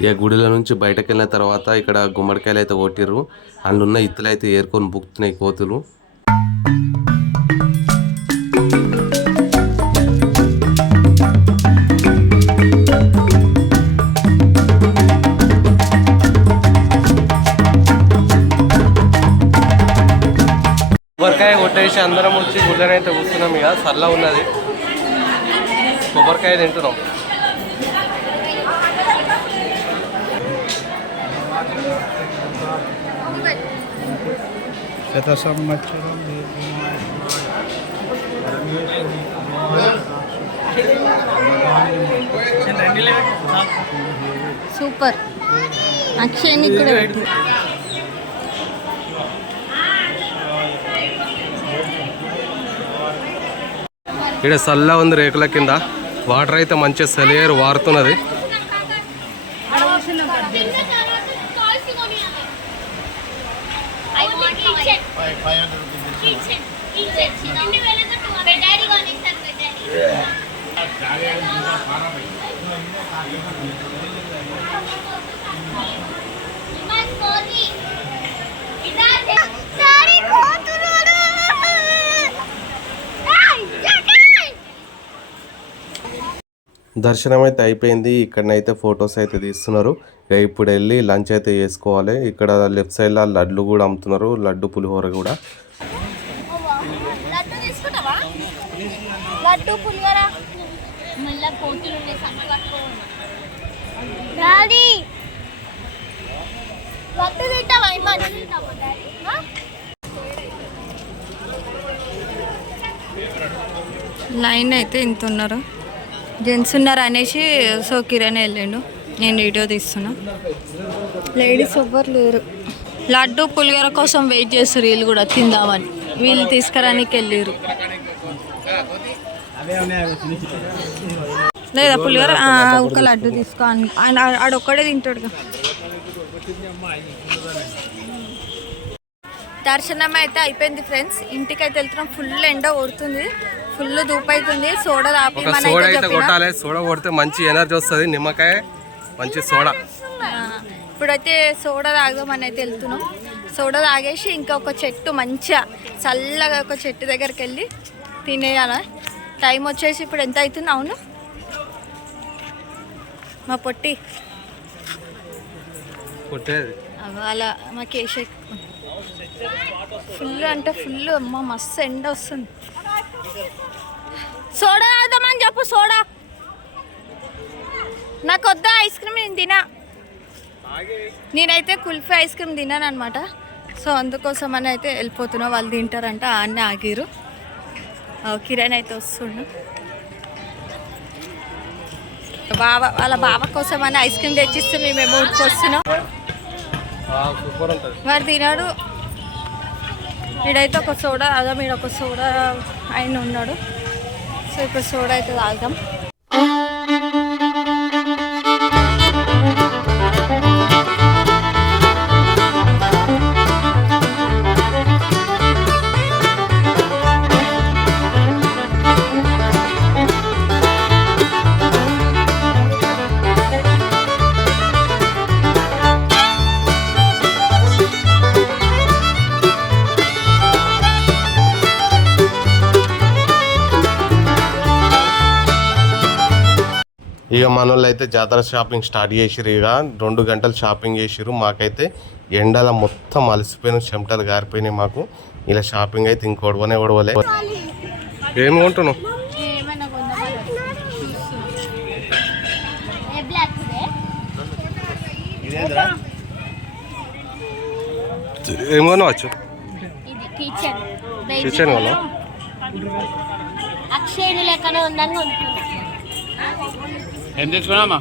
ఇక గుడిలో నుంచి బయటకు వెళ్ళిన తర్వాత ఇక్కడ గుమ్మడికాయలు అయితే కొట్టిర్రు. అందులో ఇత్తులు అయితే ఏరుకొని బుక్కుతున్నాయి కోతులు. కొబ్బరికాయ కొట్టేసి అందరం వచ్చి గుళ్ళనైతే కూర్చున్నాం. ఇక చల్ల ఉన్నది, కొబ్బరికాయ తింటున్నాం. సూపర్. అక్షయ్ కూడా ఇక్కడ చల్ల ఉంది రేకుల కింద. వాటర్ అయితే మంచిగా సెలయేరు వారుతున్నది. దర్శనం అయితే అయిపోయింది. ఇక్కడనైతే ఫొటోస్ అయితే తీస్తున్నారు. ఇప్పుడు వెళ్ళి లంచ్ అయితే చేసుకోవాలి. ఇక్కడ లెఫ్ట్ సైడ్లో లడ్లు కూడా అమ్ముతున్నారు, లడ్డు పులిహోర కూడా. లైన్ అయితే ఇంత ఉన్నారు, జెంట్స్ ఉన్నారు అనేసి సో కిరణ్ వెళ్ళిండు. నేను వీడియో తీస్తున్నా. లేడీస్ ఎవ్వరు లేరు. లడ్డు పులిహోర కోసం వెయిట్ చేస్తారు. వీళ్ళు కూడా తిందామని వీళ్ళు తీసుకురానికి వెళ్ళారు. లేదా పులిహోర ఒక లడ్డు తీసుకో అని ఆడొక్కడే తింటాడు. దర్శనం అయితే అయిపోయింది ఫ్రెండ్స్. ఇంటికి అయితే వెళ్తున్నాం. ఫుల్ ఎండ కొడుతుంది, ఫుల్ ధూపు అవుతుంది. సోడా తాపి కొట్టాలి. సోడా కొడితే మంచి ఎనర్జీ వస్తుంది. నిమ్మకాయ మంచి సోడా. ఇప్పుడైతే సోడా తాగమని అయితే వెళ్తున్నాం. సోడా తాగేసి ఇంకా ఒక చెట్టు మంచిగా చల్లగా ఒక చెట్టు దగ్గరికి వెళ్ళి తినేయాలి. టైం వచ్చేసి ఇప్పుడు ఎంత అవుతుంది? అవును మా పొట్టి అలా మా కేశ ఫుల్ అంటే ఫుల్ అమ్మ మస్తు ఎండ వస్తుంది. సోడా తాగుదామని చెప్పు. సోడా నాకు వద్దా ఐస్ క్రీమ్. నేను తినా. నేనైతే కుల్ఫీ ఐస్ క్రీమ్ తిన్నాను అనమాట. సో అందుకోసం అని అయితే వెళ్ళిపోతున్నా. వాళ్ళు తింటారంట, అన్నీ ఆగిరు. కిరణ్ అయితే వస్తుండు. వాళ్ళ బావ కోసం అని ఐస్ క్రీమ్ తెచ్చిస్తే మేము ఊరికి వస్తున్నాం. మరి తినాడు. వీడైతే ఒక సోడా అదా, మీరు ఒక సోడా ఆయన ఉన్నాడు. సో ఇప్పుడు సోడా అయితే తాగుదాం. ఇక మన వాళ్ళు అయితే జాతర షాపింగ్ స్టార్ట్ చేసిరు. ఇక 2 గంటలు షాపింగ్ చేసిరు. మాకైతే ఎండల మొత్తం అలసిపోయిన, చెమటలు గారిపోయినాయి మాకు. ఇలా షాపింగ్ అయితే ఇంకొడవనే ఒడవలే. ఏమి కొంటున్నావు? ఏం కొనవచ్చు? కిచెన్ కొన ఏం తీసుకున్నామా?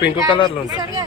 పింక్ కలర్ లో ఉంటుంది.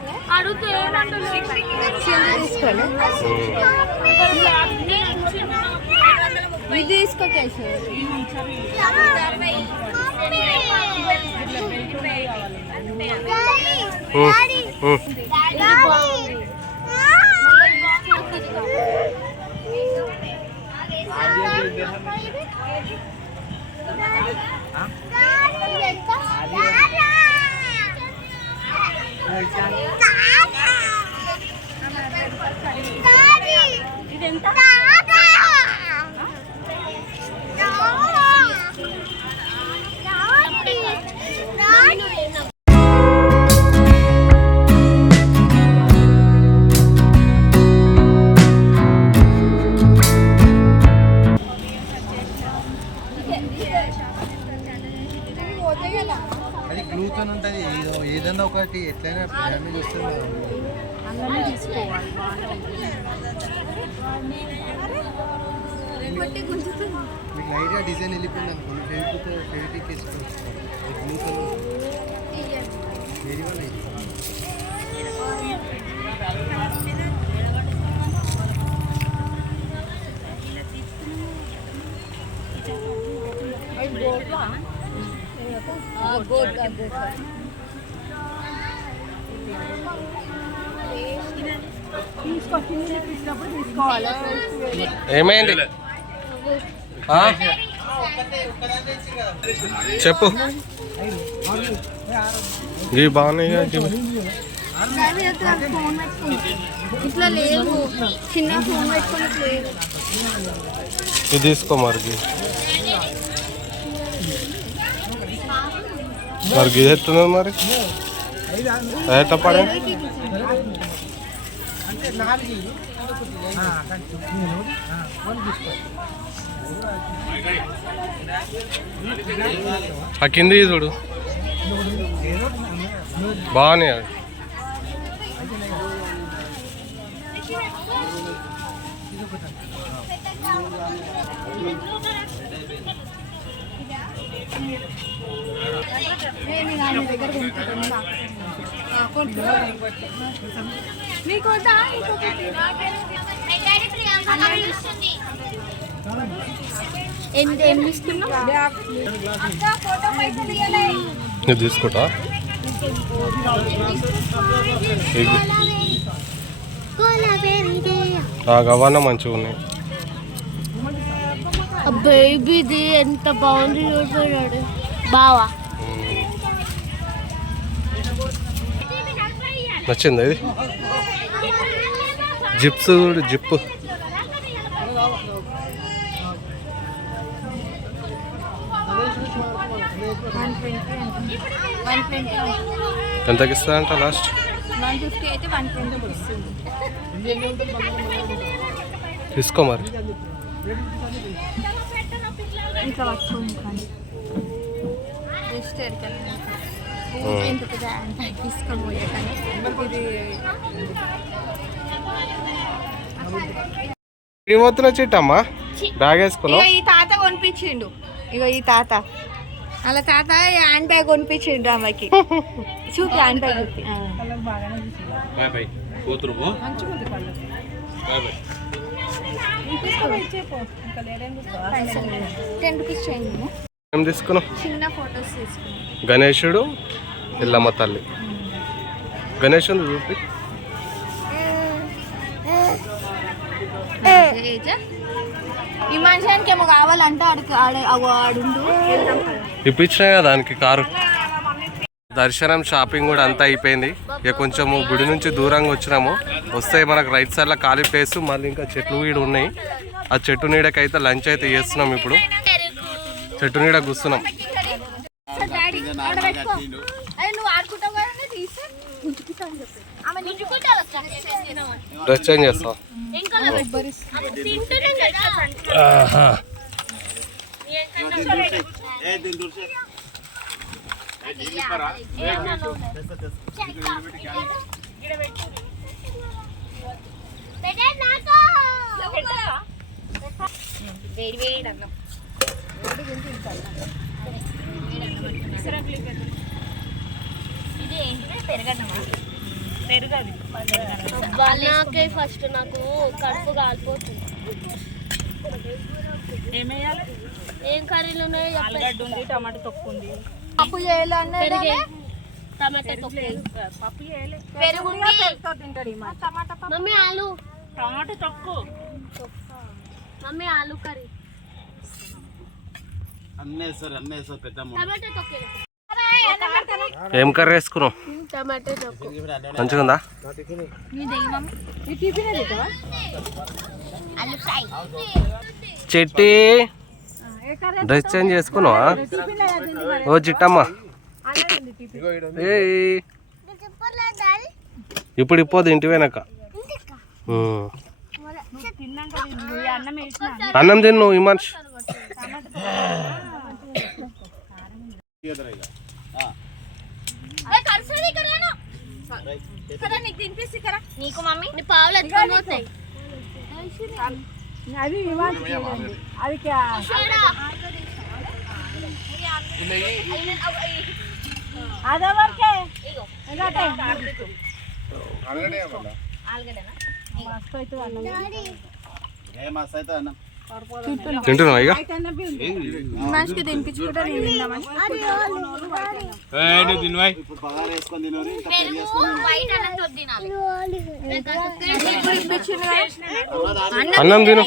అది గ్లూతో ఉంటుంది ఏదన్నా ఒకటి ఎట్లయినా డ్యామేజ్ వస్తుంది మీకు లైట్గా డిజైన్ వెళ్ళిపోయింది అనుకోండి ఫెవిక్విక్ వేసుకోవచ్చు గ్లూతో వెరీ వన్ ఏమైంది చెప్పు ఇవి బాగున్నాయి ఇట్లా లేవు చిన్న ఫోన్ పెట్టుకొని లేదు ఇది తీసుకో మరి మరి గిది ఎత్తున్నది మరి ఎట్లా పడే ఆ కింది చూడు బాగున్నాయి అవి నేను తీసుకుంటా అవన్నీ మంచిగా ఉన్నాయి బేబీది ఎంత బాగుంది చూడాడు బావా నచ్చింది ఇది జిప్స్ జిప్ ఎంతకి ఇస్తుందంట లాస్ట్ 150 అయితే 120 ఇస్తుంది తీసుకో మరి ఇట్లా పట్టుకోండి కానీ జస్ట్ ఎంత పెద్ద తీసుకొని పోయే కానీ ఇది ఏమవుతున్నా చిట్టమ్మా బ్యాగ్ వేసుకున్నావు ఈ తాత కొనిపించిండు ఇగో ఈ తాత అలా తాత హ్యాండ్ బ్యాగ్ కొనిపించిండు అమ్మాయికి చూపి హ్యాండ్ బ్యాగ్ చూపి ₹10 చేయండి ఏం తీసుకున్నావు చిన్న ఫొటోస్ తీసుకున్నాం గణేశుడు ఎల్లమ్మ తల్లి గణేశుడు చూపి ఈ మనిషానికి ఏమో కావాలంటే ఆడుండు ఇప్పించినాయి కదా దానికి కారు దర్శనం షాపింగ్ కూడా అంతా అయిపోయింది ఇక కొంచెము గుడి నుంచి దూరంగా వచ్చినాము వస్తే మనకు రైట్ సైడ్లో ఖాళీ ప్లేస్ మళ్ళీ ఇంకా చెట్లు వీడు ఉన్నాయి ఆ చెట్టు నీడకైతే లంచ్ అయితే చేస్తున్నాం ఇప్పుడు చెట్టు నీడ కూర్చున్నాం డ్రెస్ చేంజ్ చేస్తాం నాకే ఫస్ట్ నాకు కడుపు కాలిపోతుంది ఏం కర్రీలు ఉన్నాయో ఆలుగడ్డ ఉంది టమాటా తొక్కు ఉంది పప్పు చేయాలన్నా టమాటా తొక్కు పప్పు చేయలే పెరుగు పెరుగుతో తింటాడు మమ్మీ ఆలు టమాటా తొక్కు మమ్మీ ఆలు కర్రీ అన్నీ వేస్తారు పెద్ద టమాటా తొక్కే ఏం కర్రీ వేసుకున్నావు? టమాటా తొక్కు మంచిగా ఉందా? చెట్టి డ్రెస్ చేంజ్ చేసుకున్నావా? ఓ చిట్టమ్మ ఏయ్ ఇప్పుడు ఇప్పోదు ఇంటి వెనక. అన్నం తిన్ను ఈ మనిషి. నీకు మమ్మీ నీ పావులు ఎత్తుకొని పోతాయి తింటున్నావా ఇక? మనిషికి తినిపించుకుంటా అన్నం తిను.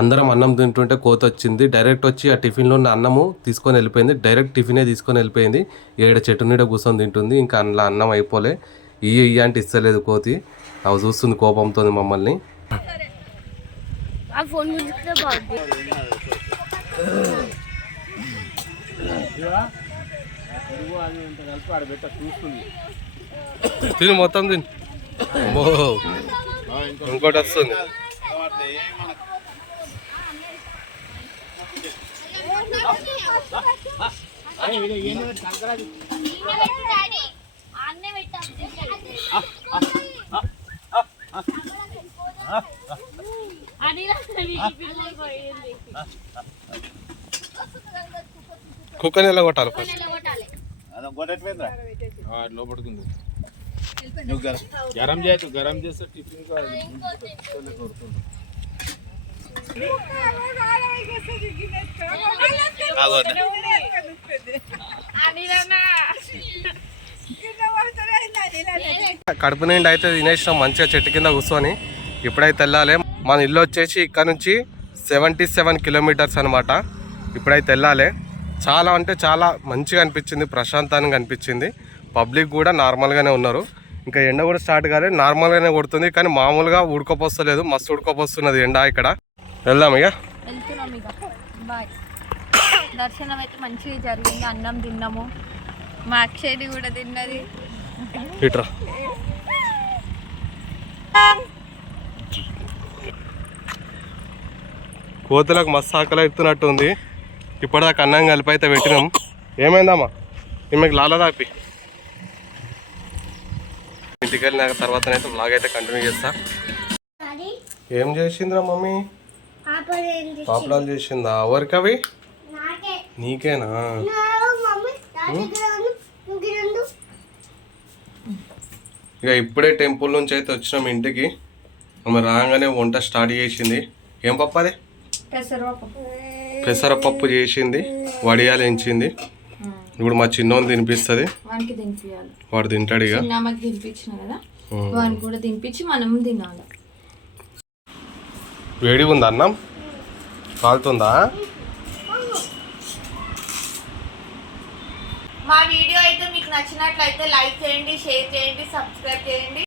అందరం అన్నం తింటుంటే కోత వచ్చింది. డైరెక్ట్ వచ్చి ఆ టిఫిన్లో ఉన్న అన్నము తీసుకొని వెళ్ళిపోయింది. డైరెక్ట్ టిఫినే తీసుకొని వెళ్ళిపోయింది. ఏడ చెట్టు నీడ కూర్చొని తింటుంది. ఇంకా అందులో అన్నం అయిపోలే. ఇయ్య అంటే ఇస్తలేదు కోతి. అవి చూస్తుంది కోపంతో మమ్మల్ని. ఆ ఫోన్ గురించి బాగుంది తిని మొత్తం తిని. ఇంకోటి వస్తుంది. కుక్కని ఎలా కొట్టాలి ఫస్ట్? లోపడుతుంది నువ్వు గరం చేయొచ్చు, గరం చేస్తే టిఫిన్ కడుపు నిండి అయితే తినేసినాం మంచిగా చెట్టు కింద కూర్చొని. ఇప్పుడైతే వెళ్ళాలి. మన ఇల్లు వచ్చేసి ఇక్కడ నుంచి 77 కిలోమీటర్స్ అనమాట. ఇప్పుడైతే వెళ్ళాలి. చాలా అంటే చాలా మంచిగా అనిపించింది, ప్రశాంతంగా అనిపించింది. పబ్లిక్ కూడా నార్మల్గానే ఉన్నారు. ఇంకా ఎండ కూడా స్టార్ట్ కాలేదు, నార్మల్గానే కొడుతుంది. కానీ మామూలుగా ఉడకపోస్తలేదు, మస్తు ఉడకపోస్తున్నది ఎండ. ఇక్కడ వెళ్దాం ఇక. వెళ్తున్నాం ఇక. బాయ్. దర్శనం అయితే మంచిగా జరిగింది. అన్నం తిన్నాము. మా అక్షయది కూడా తిన్నది. ఇట్రా కోతులకు మస్తు ఆకలి అవుతున్నట్టు ఉంది. ఇప్పటిదాకా అన్నం కలిపి అయితే పెట్టినాం. ఏమైందమ్మా? ఈమెకు లాలదాపి. ఇంటికి వెళ్ళిన తర్వాతనైతే బ్లాగ్ అయితే కంటిన్యూ చేస్తా. ఏం చేసిందిరా మమ్మీ? పాపడాలు చేసిందా? ఎవరికి అవి? నీకేనా? ఇక ఇప్పుడే టెంపుల్ నుంచి అయితే వచ్చినాం ఇంటికి. ఆమె రాగానే వంట స్టార్ట్ చేసింది. ఏం పప్పు అది? పెసరపప్పు చేసింది, వడియాలు ఎంచింది. ఇప్పుడు మా చిన్నోని తినిపిస్తుంది. వాడు తింటాడు ఇక. తినిపించిన కదా, వాడిని కూడా తినిపించి మనం తినాలి. వేడిగా ఉంది అన్నం, కాలుతుందా? మా వీడియో అయితే మీకు నచ్చినట్లయితే లైక్ చేయండి, షేర్ చేయండి, సబ్స్క్రైబ్ చేయండి.